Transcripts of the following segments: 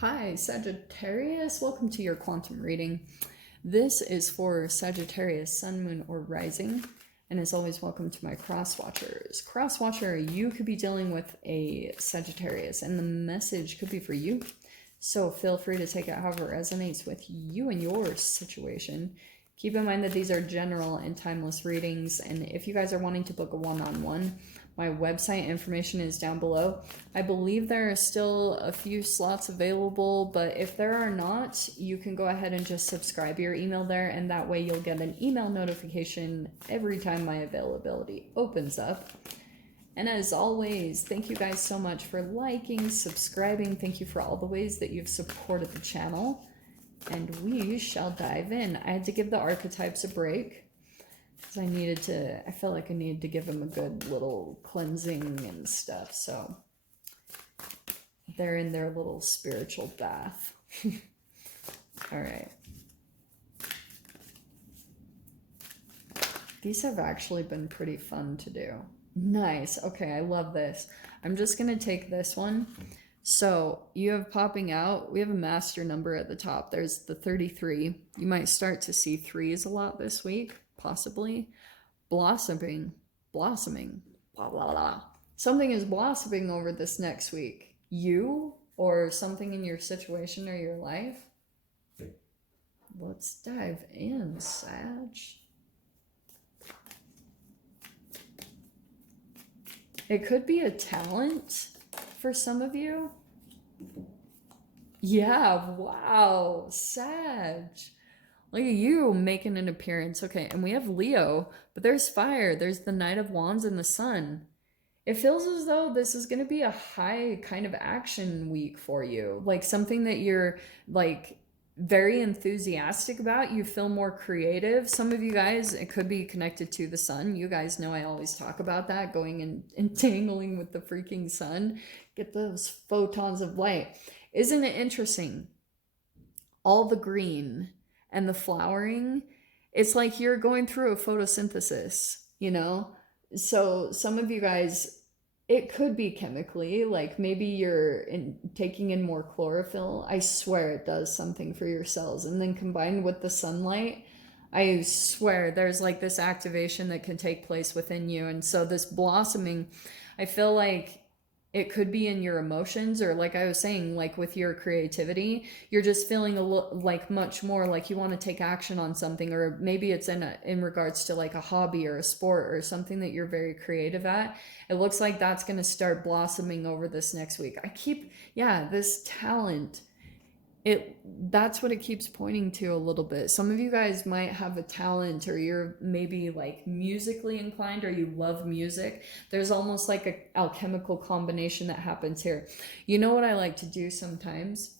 Hi, Sagittarius. Welcome to your quantum reading. This is for Sagittarius, Sun, Moon, or Rising. And as always, welcome to my cross watchers. Cross watcher, you could be dealing with a Sagittarius, and the message could be for you. So feel free to take it however it resonates with you and your situation. Keep in mind that these are general and timeless readings, and if you guys are wanting to book a one-on-one, my website information is down below. I believe there are still a few slots available, but if there are not, you can go ahead and just subscribe your email there, and that way you'll get an email notification every time my availability opens up. And as always, thank you guys so much for liking, subscribing. Thank you for all the ways that you've supported the channel. And we shall dive in. I had to give the archetypes a break because I felt like I needed to give them a good little cleansing and stuff. So they're in their little spiritual bath. All right. These have actually been pretty fun to do. Nice. Okay, I love this. I'm just going to take this one. So you have popping out, we have a master number at the top. There's the 33. You might start to see threes a lot this week, possibly. Blossoming, blah, blah, blah. Something is blossoming over this next week. You or something in your situation or your life. Let's dive in, Sag. It could be a talent for some of you. Yeah, wow, Sag. Look at you making an appearance. Okay, and we have Leo, but there's fire. There's the Knight of Wands and the Sun. It feels as though this is going to be a high kind of action week for you. Like something that you're like very enthusiastic about. You feel more creative. Some of you guys, it could be connected to the sun. You guys know I always talk about that, going and entangling with the freaking sun. Get those photons of light. Isn't it interesting? All the green and the flowering, it's like you're going through a photosynthesis, you know? So some of you guys, it could be chemically, like maybe you're taking in more chlorophyll. I swear it does something for your cells. And then combined with the sunlight, I swear there's like this activation that can take place within you. And so this blossoming, I feel like it could be in your emotions, or like I was saying, like with your creativity, you're just feeling like much more like you want to take action on something, or maybe it's in regards to like a hobby or a sport or something that you're very creative at. It looks like that's going to start blossoming over this next week. This talent, that's what it keeps pointing to a little bit. Some of you guys might have a talent, or you're maybe like musically inclined, or you love music. There's almost like an alchemical combination that happens here. You know what I like to do sometimes?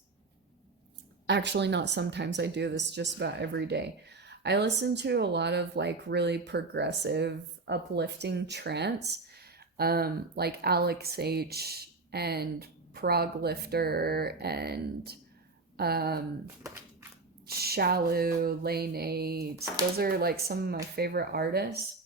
Actually, not sometimes, I do this just about every day. I listen to a lot of like really progressive, uplifting trance, like Alex H and Prog Lifter and Shallow, Lane 8. Those are like some of my favorite artists.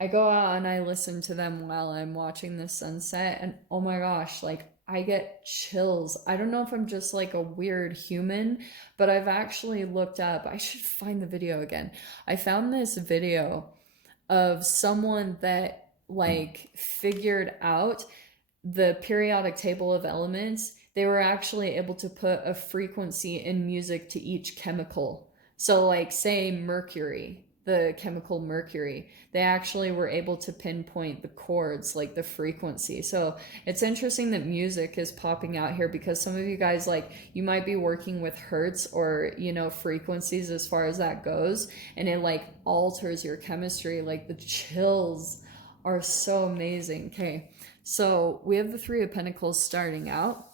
I go out and I listen to them while I'm watching the sunset, and oh my gosh, like I get chills. I don't know if I'm just like a weird human, but I've actually looked up, I should find the video again. I found this video of someone that like figured out the periodic table of elements. They were actually able to put a frequency in music to each chemical. So like say mercury, the chemical mercury, they actually were able to pinpoint the chords, like the frequency. So it's interesting that music is popping out here, because some of you guys, like you might be working with hertz or, you know, frequencies as far as that goes, and it like alters your chemistry. Like the chills are so amazing. Okay, so we have the Three of Pentacles starting out.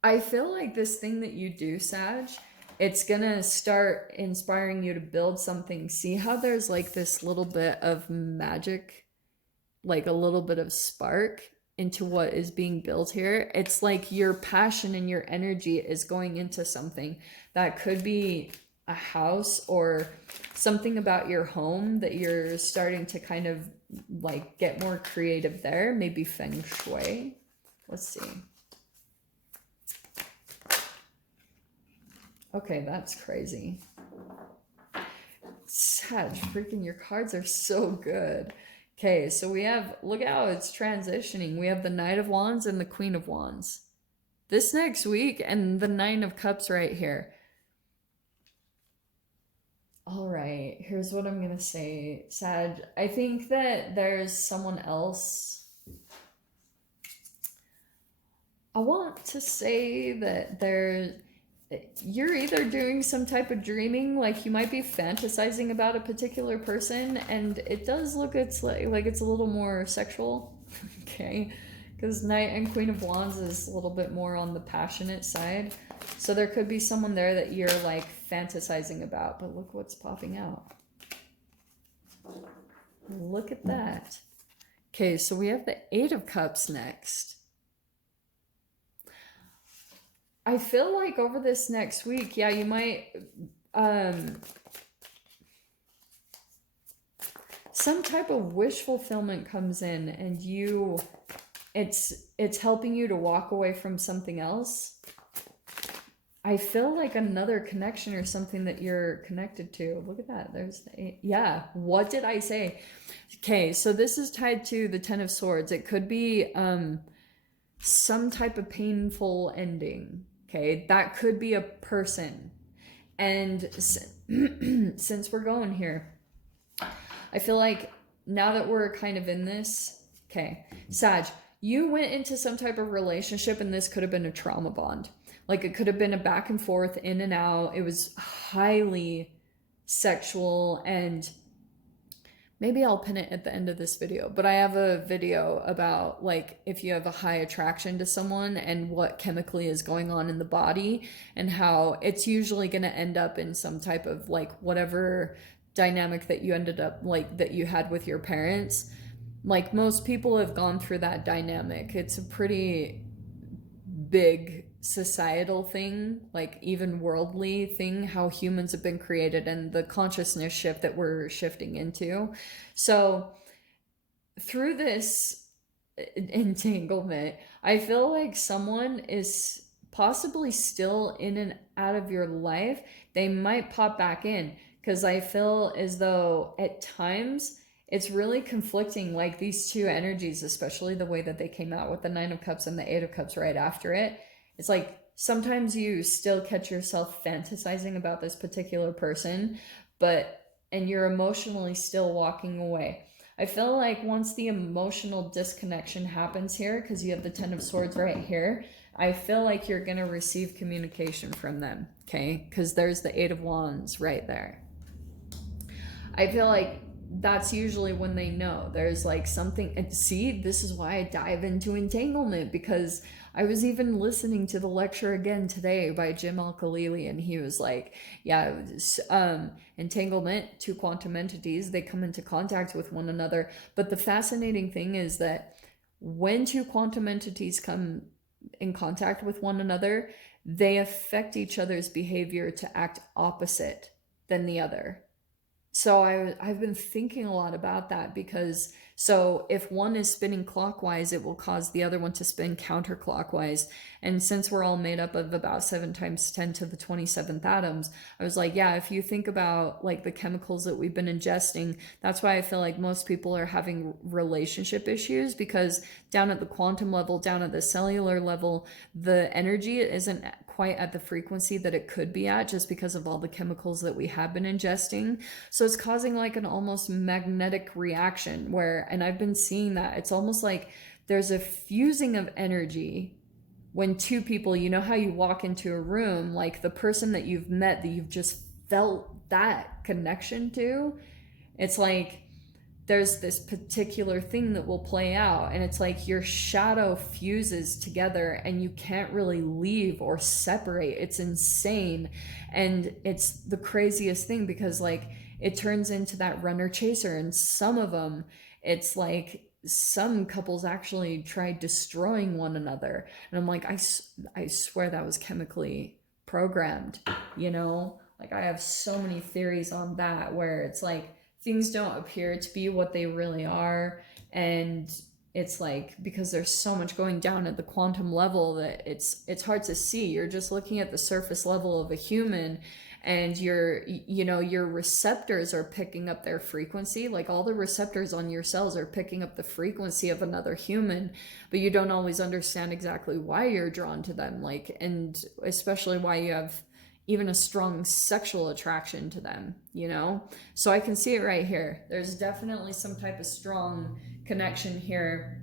I feel like this thing that you do, Sag, it's gonna start inspiring you to build something. See how there's like this little bit of magic, like a little bit of spark into what is being built here. It's like your passion and your energy is going into something that could be a house or something about your home that you're starting to kind of like get more creative there. Maybe feng shui. Let's see. Okay, that's crazy. Sag, freaking your cards are so good. Okay, so we have, look at how it's transitioning. We have the Knight of Wands and the Queen of Wands this next week, and the Nine of Cups right here. All right, here's what I'm gonna say, Sag. I think that there's someone else. I want to say that you're either doing some type of dreaming, like you might be fantasizing about a particular person, and it does look it's like it's a little more sexual, okay? Because Knight and Queen of Wands is a little bit more on the passionate side. So there could be someone there that you're like fantasizing about, but look what's popping out. Look at that. Okay, so we have the Eight of Cups next. I feel like over this next week, yeah, you might some type of wish fulfillment comes in, and it's helping you to walk away from something else. I feel like another connection or something that you're connected to. Look at that. There's the Eight. Yeah, what did I say? Okay, so this is tied to the Ten of Swords. It could be some type of painful ending. Okay, that could be a person. And since we're going here, I feel like now that we're kind of in this, okay, Sag, you went into some type of relationship, and this could have been a trauma bond. Like it could have been a back and forth, in and out. It was highly sexual, and maybe I'll pin it at the end of this video, but I have a video about like if you have a high attraction to someone and what chemically is going on in the body, and how it's usually going to end up in some type of like whatever dynamic that you ended up like that you had with your parents. Like most people have gone through that dynamic. It's a pretty big societal thing, like even worldly thing, how humans have been created and the consciousness shift that we're shifting into. So through this entanglement, I feel like someone is possibly still in and out of your life. They might pop back in, because I feel as though at times it's really conflicting, like these two energies, especially the way that they came out with the Nine of Cups and the Eight of Cups right after it. It's like sometimes you still catch yourself fantasizing about this particular person, and you're emotionally still walking away. I feel like once the emotional disconnection happens here, because you have the Ten of Swords right here, I feel like you're going to receive communication from them, okay? Because there's the Eight of Wands right there. I feel like that's usually when they know there's like something. And see, this is why I dive into entanglement, because I was even listening to the lecture again today by Jim Al-Khalili, and he was like, yeah, entanglement, two quantum entities, they come into contact with one another. But the fascinating thing is that when two quantum entities come in contact with one another, they affect each other's behavior to act opposite than the other. So I've been thinking a lot about that, because so if one is spinning clockwise, it will cause the other one to spin counterclockwise. And since we're all made up of about 7 times 10 to the 27th atoms, I was like, yeah, if you think about like the chemicals that we've been ingesting, that's why I feel like most people are having relationship issues, because down at the quantum level, down at the cellular level, the energy isn't quite at the frequency that it could be at, just because of all the chemicals that we have been ingesting. So it's causing like an almost magnetic reaction where, and I've been seeing that it's almost like there's a fusing of energy when two people, you know how you walk into a room, like the person that you've met that you've just felt that connection to, it's like there's this particular thing that will play out, and it's like your shadow fuses together and you can't really leave or separate. It's insane. And it's the craziest thing, because like it turns into that runner chaser, and some of them, it's like some couples actually tried destroying one another, and I'm like, I swear that was chemically programmed, you know? Like I have so many theories on that, where it's like things don't appear to be what they really are, and it's like, because there's so much going down at the quantum level that it's hard to see. You're just looking at the surface level of a human, and your receptors are picking up their frequency. Like, all the receptors on your cells are picking up the frequency of another human, but you don't always understand exactly why you're drawn to them, like, and especially why you have even a strong sexual attraction to them, so I can see it right here. There's definitely some type of strong connection here.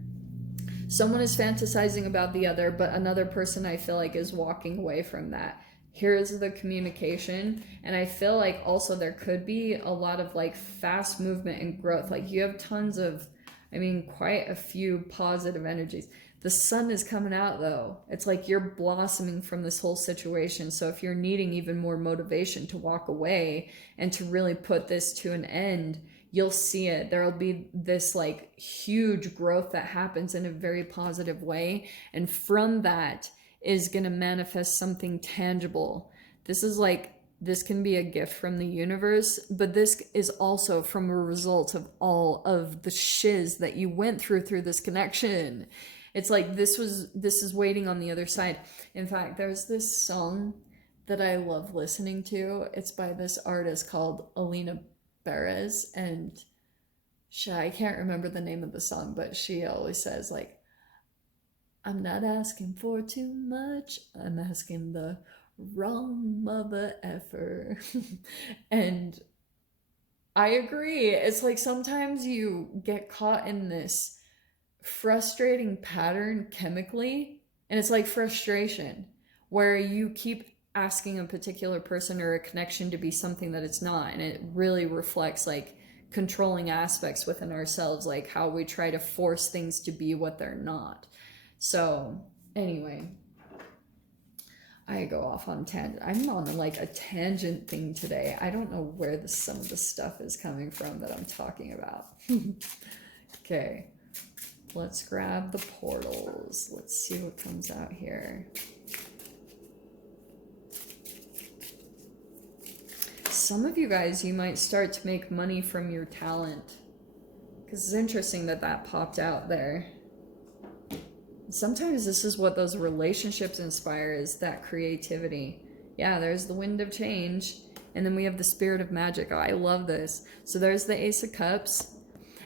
Someone is fantasizing about the other, but another person, I feel like, is walking away from that. Here's the communication, and I feel like also there could be a lot of like fast movement and growth. Like, you have tons of, quite a few positive energies. The sun is coming out though. It's like you're blossoming from this whole situation. So if you're needing even more motivation to walk away and to really put this to an end, you'll see it. There'll be this like huge growth that happens in a very positive way. And from that is going to manifest something tangible. This can be a gift from the universe, but this is also from a result of all of the shiz that you went through this connection. It's like this is waiting on the other side. In fact, there's this song that I love listening to. It's by this artist called Alina Perez, and I can't remember the name of the song, but she always says, like, I'm not asking for too much, I'm asking the wrong mother effer. And I agree. It's like sometimes you get caught in this frustrating pattern chemically, and it's like frustration where you keep asking a particular person or a connection to be something that it's not, and it really reflects like controlling aspects within ourselves, like how we try to force things to be what they're not. So anyway, I go off on tangent. I'm on like a tangent thing today. I don't know where some of the stuff is coming from that I'm talking about. Okay, let's grab the portals. Let's see what comes out here. Some of you guys, you might start to make money from your talent, because it's interesting that popped out there. Sometimes this is what those relationships inspire, is that creativity. Yeah, there's the wind of change, and then we have the spirit of magic. Oh, I love this. So there's the Ace of Cups,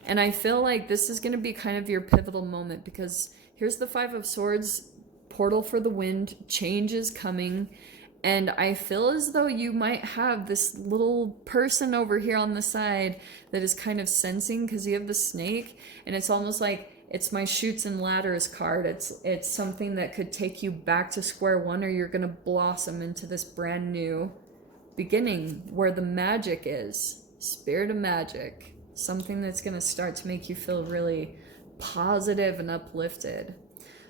and I feel like this is going to be kind of your pivotal moment, because here's the Five of Swords, portal for the wind, change is coming. And I feel as though you might have this little person over here on the side that is kind of sensing, because you have the snake, and it's almost like it's my Chutes and Ladders card. It's something that could take you back to square one, or you're going to blossom into this brand new beginning where the magic is. Spirit of magic. Something that's going to start to make you feel really positive and uplifted.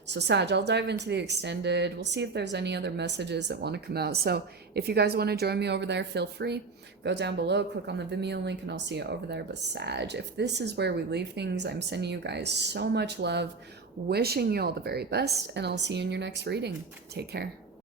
So Sag, I'll dive into the extended. We'll see if there's any other messages that want to come out. So if you guys want to join me over there, feel free. Go down below, click on the Vimeo link, and I'll see you over there. But Sag, if this is where we leave things, I'm sending you guys so much love, wishing you all the very best, and I'll see you in your next reading. Take care.